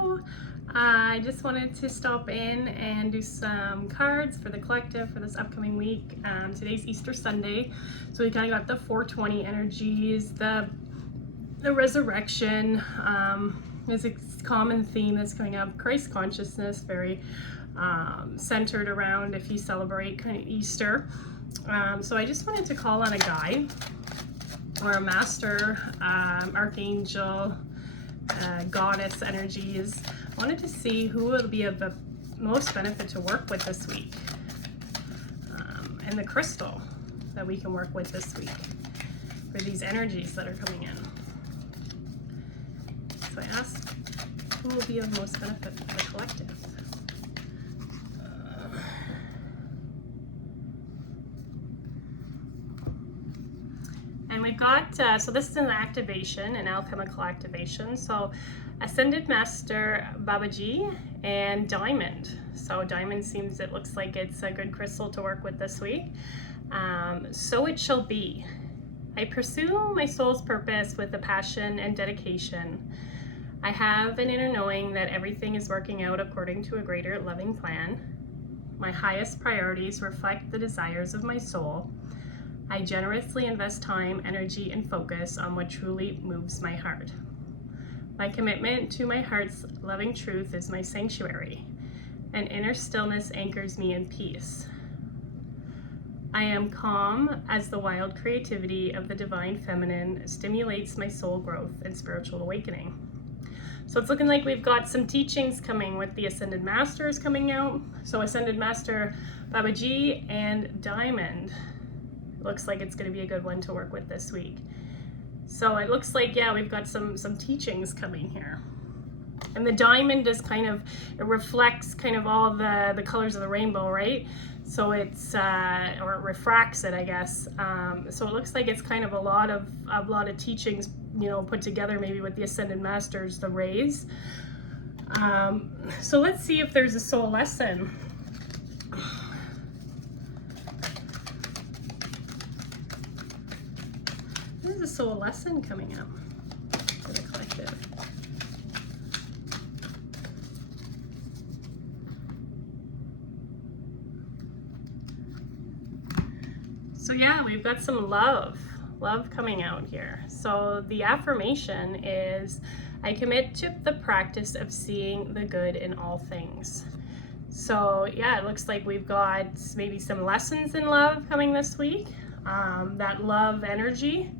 Hello! I just wanted to stop in and do some cards for the collective for this upcoming week. Today's Easter Sunday, so we kind of got the 420 energies, the resurrection. There's a common theme that's coming up, Christ consciousness, very centered around if you celebrate kind of Easter. So I just wanted to call on a guide or a master, archangel, goddess energies. I wanted to see who will be of the most benefit to work with this week, and the crystal that we can work with this week for these energies that are coming in. So I asked who will be of most benefit for the collective. And we've got, so this is an activation, an alchemical activation. So Ascended Master Babaji and Diamond. So Diamond it looks like it's a good crystal to work with this week. So it shall be. I pursue my soul's purpose with a passion and dedication. I have an inner knowing that everything is working out according to a greater loving plan. My highest priorities reflect the desires of my soul. I generously invest time, energy, and focus on what truly moves my heart. My commitment to my heart's loving truth is my sanctuary, and inner stillness anchors me in peace. I am calm as the wild creativity of the divine feminine stimulates my soul growth and spiritual awakening. So it's looking like we've got some teachings coming with the Ascended Masters coming out. So Ascended Master Babaji and Diamond. Looks like it's going to be a good one to work with this week. So it looks like, yeah, we've got some teachings coming here. And the diamond is kind of, it reflects kind of all the colors of the rainbow, right? So it's, or it refracts it, I guess. So it looks like it's kind of a lot of teachings, you know, put together maybe with the Ascended Masters, the rays. So let's see if there's a soul lesson. There's a soul lesson coming up for the collective. So yeah, we've got some love coming out here. So the affirmation is, I commit to the practice of seeing the good in all things. So yeah, it looks like we've got maybe some lessons in love coming this week, that love energy.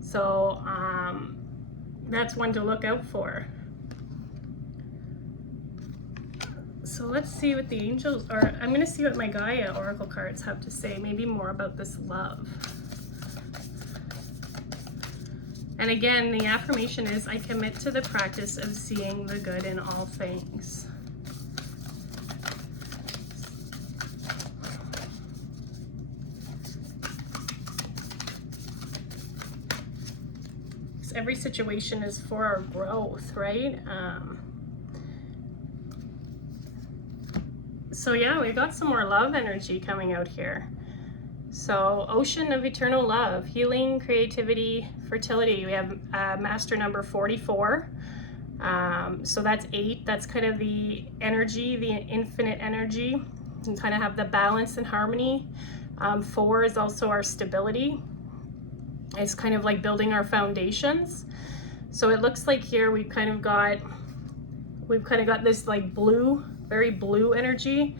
So that's one to look out for. So let's see what the angels, or I'm going to see what my Gaia Oracle cards have to say, maybe more about this love. And again, the affirmation is, I commit to the practice of seeing the good in all things. Every situation is for our growth, right? So yeah, we've got some more love energy coming out here. So ocean of eternal love, healing, creativity, fertility. We have master number 44. So that's 8. That's kind of the energy, the infinite energy. You kind of have the balance and harmony. 4 is also our stability. It's kind of like building our foundations. So it looks like here we've kind of got this like blue, very blue energy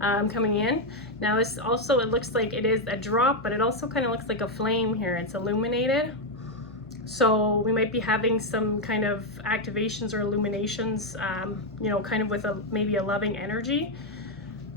coming in. Now this also, it looks like it is a drop, but it also kind of looks like a flame here. It's illuminated. So we might be having some kind of activations or illuminations, you know, kind of with maybe a loving energy.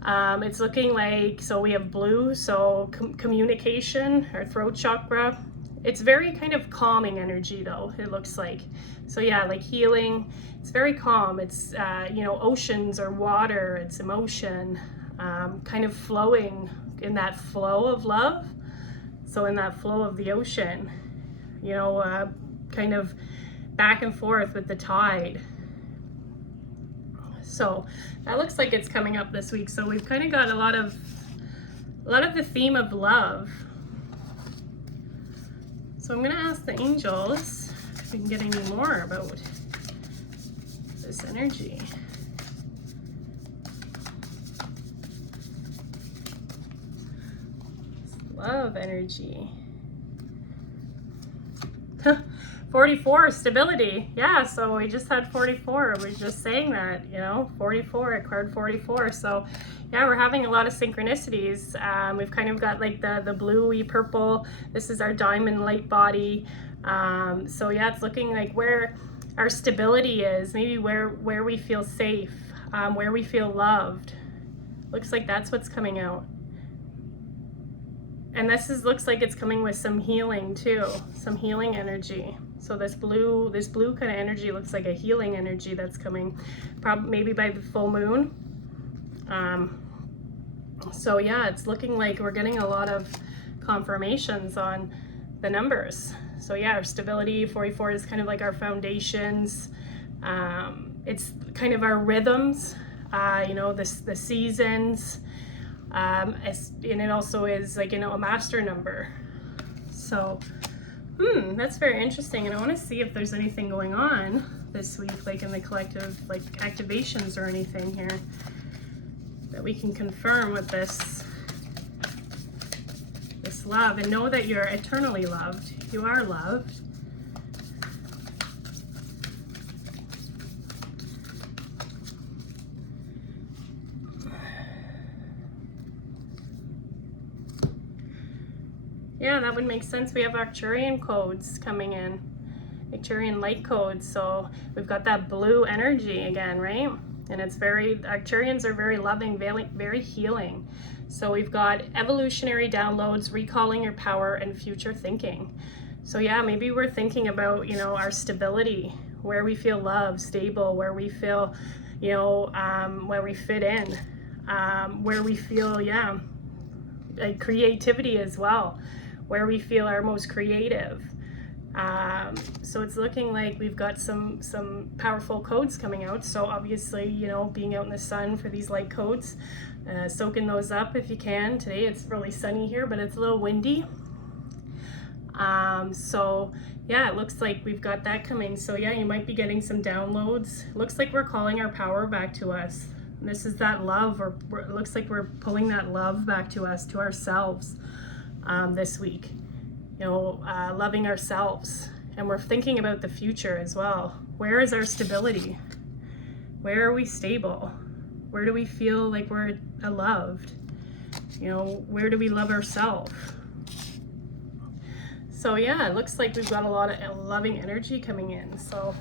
It's looking like, so we have blue, so communication, our throat chakra. It's very kind of calming energy though, it looks like. So yeah, like healing, it's very calm. It's, you know, oceans or water, it's emotion, kind of flowing in that flow of love. So in that flow of the ocean, you know, kind of back and forth with the tide. So that looks like it's coming up this week. So we've kind of got a lot of the theme of love. So I'm going to ask the angels if we can get any more about this energy? Love energy. 44, stability. Yeah, so we just had 44. We're just saying that, you know, 44, I card 44. So yeah, we're having a lot of synchronicities. We've kind of got like the bluey purple. This is our diamond light body. So yeah, it's looking like where our stability is, maybe where we feel safe, where we feel loved. Looks like that's what's coming out. And looks like it's coming with some healing too, some healing energy. So this blue kind of energy looks like a healing energy that's coming, probably maybe by the full moon. So yeah, it's looking like we're getting a lot of confirmations on the numbers. So yeah, our stability, 44 is kind of like our foundations. It's kind of our rhythms, you know, the seasons. And it also is like, you know, a master number. So that's very interesting, and I want to see if there's anything going on this week, like in the collective, like activations or anything here that we can confirm with this love, and know that you're eternally loved. You are loved. Yeah, that would make sense. We have Arcturian codes coming in, Arcturian light codes. So we've got that blue energy again, right? And it's Arcturians are very loving, very healing. So we've got evolutionary downloads, recalling your power, and future thinking. So yeah, maybe we're thinking about, you know, our stability, where we feel loved, stable, where we feel, you know, where we fit in, where we feel, yeah, like creativity as well, where we feel our most creative. So it's looking like we've got some powerful codes coming out. So obviously, you know, being out in the sun for these light codes, soaking those up if you can. Today it's really sunny here, but it's a little windy. So yeah, it looks like we've got that coming. So yeah, you might be getting some downloads. Looks like we're calling our power back to us. And this is that love, or it looks like we're pulling that love back to us, to ourselves, this week. You know, loving ourselves, and we're thinking about the future as well. Where is our stability? Where are we stable? Where do we feel like we're loved? You know, where do we love ourselves? So yeah, it looks like we've got a lot of loving energy coming in. So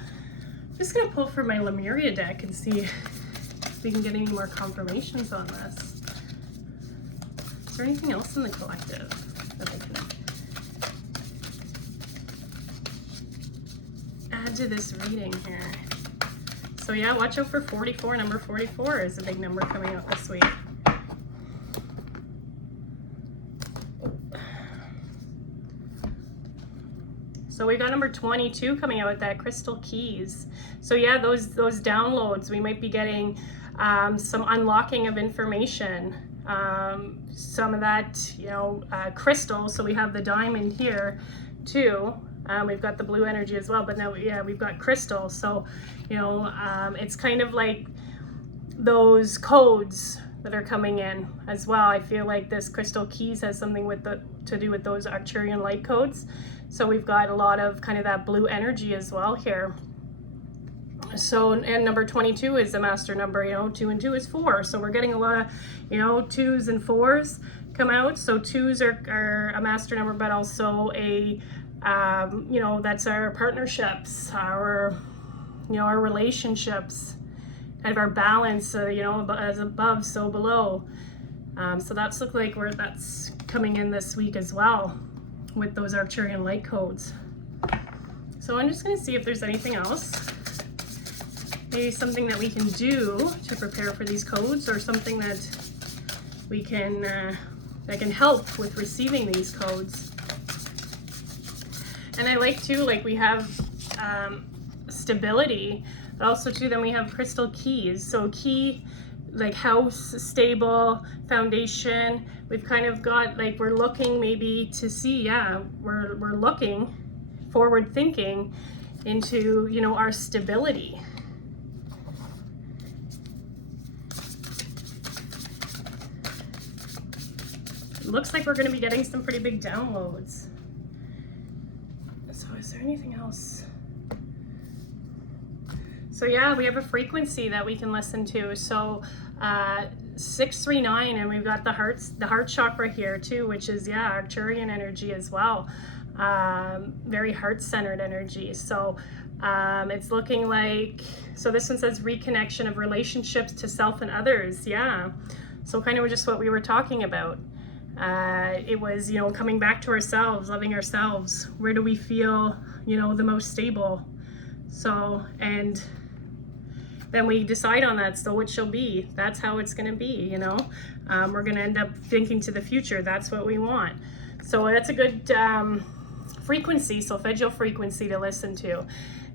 I'm just gonna pull from my Lemuria deck and see if we can get any more confirmations on this. Is there anything else in the collective that I can add to this reading here? So yeah, watch out for 44. Number 44 is a big number coming out this week. So we got number 22 coming out with that crystal keys. So yeah, those downloads, we might be getting some unlocking of information, some of that, you know, crystal. So we have the diamond here too. We've got the blue energy as well, but now, yeah, we've got crystal. So, you know, it's kind of like those codes that are coming in as well. I feel like this crystal keys has something to do with those Arcturian light codes. So we've got a lot of kind of that blue energy as well here. So, and number 22 is a master number, you know, 2 and 2 is 4. So we're getting a lot of, you know, 2s and 4s come out. So 2s are a master number, but also a, you know, that's our partnerships, our, you know, our relationships, kind of our balance, you know, as above, so below. So that's look like that's coming in this week as well with those Arcturian light codes. So I'm just going to see if there's anything else, maybe something that we can do to prepare for these codes, or something that we can that can help with receiving these codes. And I like too, like we have stability, but also too then we have crystal keys. So key, like house, stable, foundation. We've kind of got, like, we're looking maybe to see, yeah, we're looking forward thinking into, you know, our stability. looks like we're going to be getting some pretty big downloads. So is there anything else? So yeah, we have a frequency that we can listen to. So 639, and we've got the heart chakra here too, which is, yeah, Arcturian energy as well. Very heart-centered energy. So it's looking like, so this one says reconnection of relationships to self and others. Yeah. So kind of just what we were talking about. It was, you know, coming back to ourselves, loving ourselves. Where do we feel, you know, the most stable? So, and then we decide on that. So it shall be. That's how it's going to be, you know. We're going to end up thinking to the future. That's what we want. So that's a good frequency, solfeggio frequency to listen to.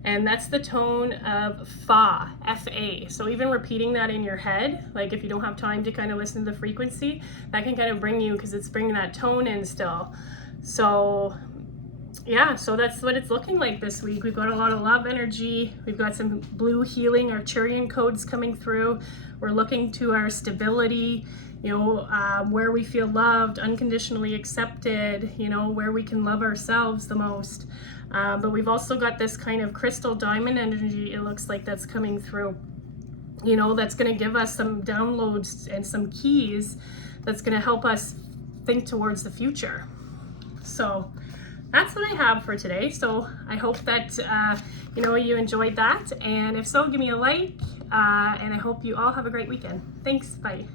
And that's the tone of Fa, F-A. So even repeating that in your head, like if you don't have time to kind of listen to the frequency, that can kind of bring you, because it's bringing that tone in still. So yeah, so that's what it's looking like this week. We've got a lot of love energy. We've got some blue healing Arcturian codes coming through. We're looking to our stability, you know, where we feel loved, unconditionally accepted, you know, where we can love ourselves the most. But we've also got this kind of crystal diamond energy, it looks like, that's coming through, you know, that's going to give us some downloads and some keys that's going to help us think towards the future. So that's what I have for today. So I hope that, you know, you enjoyed that. And if so, give me a like. And I hope you all have a great weekend. Thanks. Bye.